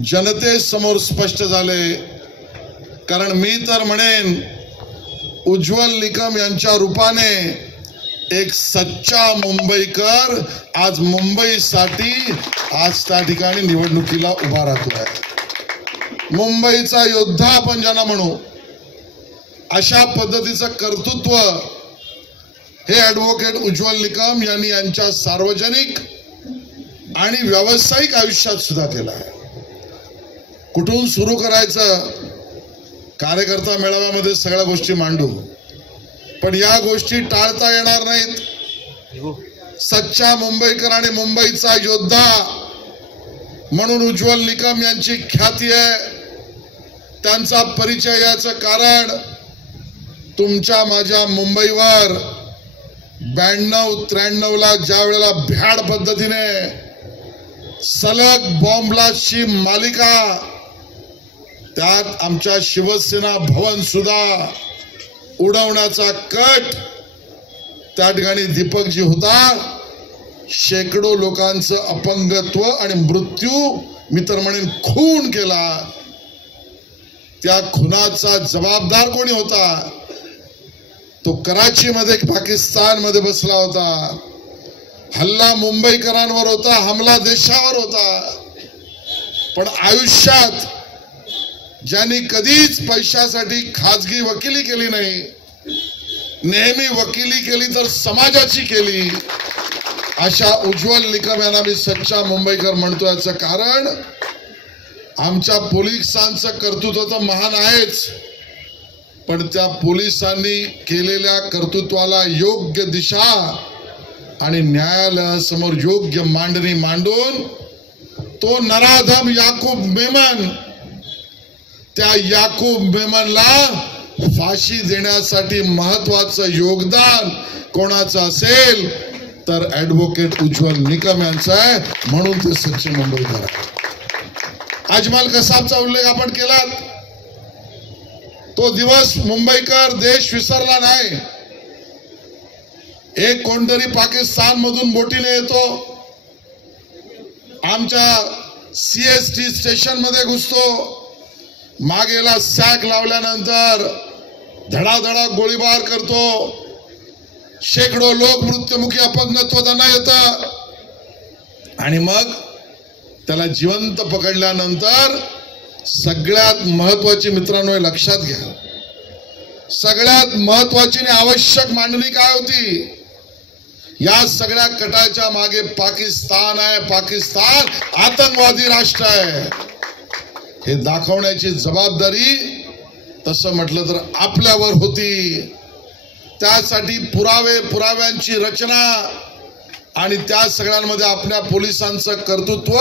जनतेसमोर स्पष्ट झाले। कारण मी तर म्हणेन उज्ज्वल निकम यांच्या रूपाने एक सच्चा मुंबईकर आज मुंबईसाठी आज त्या ठिकाणी निवडणुकीला उभा राहतोय। मुंबईचा योद्धा आपण ज्यांना म्हणू, अशा पद्धतीचं कर्तृत्व हे ॲडव्होकेट उज्ज्वल निकम यांनी यांच्या सार्वजनिक आणि व्यावसायिक आयुष्यात सुद्धा केलं आहे। कुठून सुरू करायचं, कार्यकर्ता मेळाव्यामध्ये सगळ्या गोष्टी मांडू, पण या गोष्टी टाळता येणार नाहीत। सच्चा मुंबईकर आणि मुंबईचा योद्धा म्हणून उज्ज्वल निकम यांची ख्याती आहे। त्यांचा परिचय याचं कारण तुमच्या माझ्या मुंबईवर 92-93 ला ज्या वेळेला भ्याड पद्धतीने सलग बॉम्ब ब्लास्टची मालिका, त्यात आमच्या शिवसेना भवन सुद्धा उडवण्याचा कट त्या ठिकाणी दीपकजी होता। शेकडो लोकांचं अपंगत्व आणि मृत्यू, मी तर म्हणेन खून केला। त्या खुनाचा जबाबदार कोणी होता? तो कराचीमध्ये पाकिस्तानमध्ये बसला होता। हल्ला मुंबईकरांवर होता, हमला देशावर होता। पण आयुष्यात ज्यांनी कधीच पैशासाठी खाजगी वकिली केली नाही, नेहमी वकिली केली तर समाजाची केली, अशा उज्ज्वल निकम यांना मी सच्चा मुंबईकर म्हणतो। याचं कारण आमच्या पोलिसांचं कर्तृत्व तर महान आहेच, पण त्या पोलिसांनी केलेल्या कर्तृत्वाला योग्य दिशा आणि न्यायालयासमोर योग्य मांडणी मांडून तो नराधम याकूब मेमन, त्या याकूब मेमनला फाशी देण्यासाठी महत्वाचं योगदान कोणाचं असेल तर ॲडव्होकेट उज्ज्वल निकम यांचं आहे। म्हणून ते सच्चे मुंबईकर आहे। अजमल कसाबचा उल्लेख आपण केलात, तो दिवस मुंबईकर देश विसरला नाही। एक कोणतरी पाकिस्तान मधून बोटीने येतो, आमच्या CST स्टेशन मध्ये घुसतो, मागेला सॅक लावल्यानंतर धडाधडा गोळीबार करतो, शेकडो लोक मृत्युमुखी अपंगत्व त्यांना येतं, आणि मग त्याला जिवंत पकडल्यानंतर सगळ्यात महत्वाची मित्रांनो लक्षात घ्या, सगळ्यात महत्वाची आणि आवश्यक मांडणी काय होती? या सगळ्या कटाच्या मागे पाकिस्तान आहे। पाकिस्तान आतंकवादी राष्ट्र आहे हे दाखवण्याची जबाबदारी तसं म्हटलं तर आपल्यावर होती। त्यासाठी पुराव्यांची रचना आणि त्या सगळ्यांमध्ये आपल्या पोलिसांचं कर्तृत्व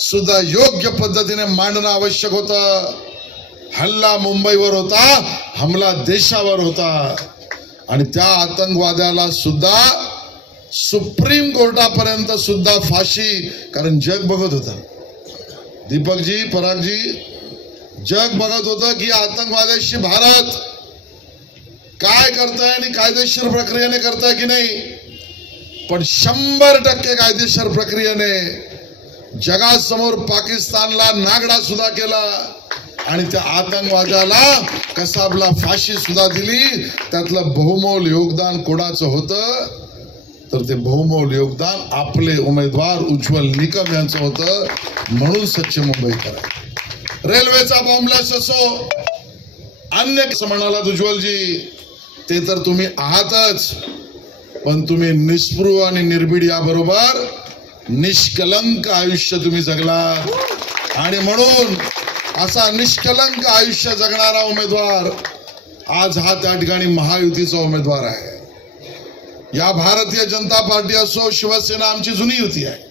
सुद्धा योग्य पद्धतीने मांडणं आवश्यक होतं। हल्ला मुंबईवर होता, हमला देशावर होता, आणि त्या आतंकवाद्याला सुद्धा सुप्रीम कोर्टापर्यंत सुद्धा फाशी, कारण जग बघत होतं, दीपकजी परागजी, जग बघत होतं की आतंकवाद्याशी भारत काय करताय आणि कायदेशीर प्रक्रियेने करताय की नाही। पण 100% कायदेशीर प्रक्रियेने जगासमोर पाकिस्तानला नागडा सुद्धा केला आणि त्या आतंकवाद्याला कसाबला फाशी सुद्धा दिली। त्यातलं बहुमोल योगदान कोणाचं होतं तर ते बहुमोल योगदान आपले उमेदवार उज्ज्वल निकम यांचं होतं। म्हणून सच्चे मुंबईकर आहे। रेल्वेचा बॉम्बलास्ट असो, अन्य म्हणाला उज्ज्वलजी, ते तर तुम्ही आहातच, पण तुम्ही निस्पृह आणि निर्भीड याबरोबर निष्कलंक आयुष्य तुम्ही जगलात, आणि म्हणून असा निष्कलंक आयुष्य जगणारा उमेदवार आज हा त्या ठिकाणी महायुतीचा उमेदवार आहे। या भारतीय जनता पार्टी असो, शिवसेना आमची जुनी युती आहे,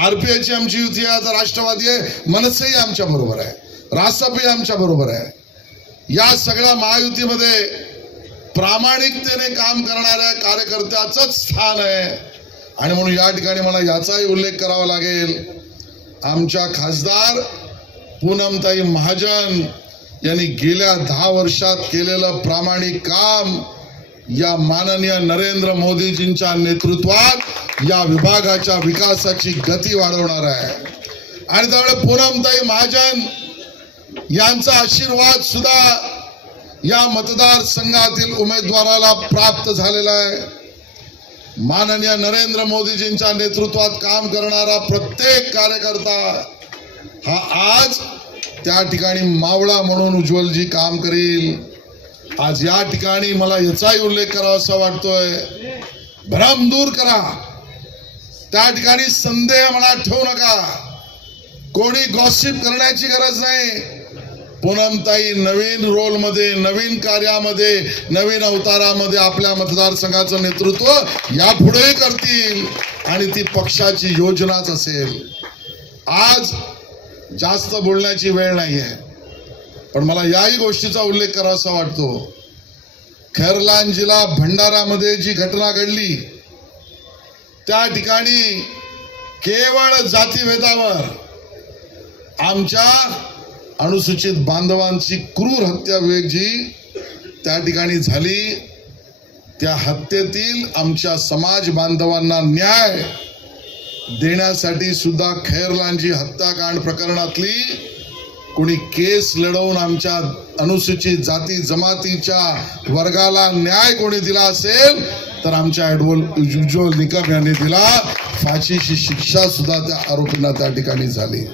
RPI ची आमची युती आहे, आता राष्ट्रवादी आहे, मनसेही आमच्या बरोबर आहे, रासपही आमच्या बरोबर आहे। या सगळ्या महायुतीमध्ये प्रामाणिकतेने काम करणाऱ्या कार्यकर्त्याचं स्थान आहे, आणि म्हणून या ठिकाणी मला याचाही उल्लेख करावा लागेल, आमच्या खासदार पूनमताई महाजन यांनी गेल्या 10 वर्षात केलेलं प्रामाणिक काम या माननीय नरेंद्र मोदीजींच्या नेतृत्वात या विभागाच्या विकासाची गती वाढवणार आहे। आणि त्यामुळे पूनमताई महाजन यांचा आशीर्वाद सुद्धा या मतदारसंघातील उमेदवाराला प्राप्त झालेला आहे। माननीय नरेंद्र मोदीजींच्या नेतृत्वात काम करणारा प्रत्येक कार्यकर्ता हा आज त्या ठिकाणी मावळा म्हणून उज्ज्वलजी काम करील। आज या ठिकाणी मला याचाही उल्लेख करावासा वाटतोय, भ्रम दूर करा, त्या ठिकाणी संदेह मनात ठेवू नका, कोणी गॉसिप करण्याची गरज नाही। पूनमताई नवीन रोल मध्ये, नवीन कार्यामध्ये, नवीन अवतारामध्ये आपल्या मतदारसंघाचं नेतृत्व यापुढेही करतील आणि ती पक्षाची योजनाच असेल। आज जास्त बोलण्याची वेळ नाहीये, पण मला याही गोष्टीचा उल्लेख करावासा वाटतो, खैरलांजीला भंडारामध्ये जी घटना घडली त्या ठिकाणी केवळ जातीभेदावर आमच्या अनुसूचित बांधवांची क्रूर हत्या जी त्या ठिकाणी झाली, त्या हत्येतील आमच्या समाज बांधवांना न्याय देण्यासाठी सुद्धा खैरलांजी हत्याकांड प्रकरणातली कोणी केस लढवून आमच्या अनुसूचित जाती जमातीच्या वर्गाला न्याय कोणी दिला असेल तर आमच्या उज्ज्वल निकम यांनी दिला। फाशीची शिक्षा सुद्धा त्या आरोपींना त्या ठिकाणी झाली।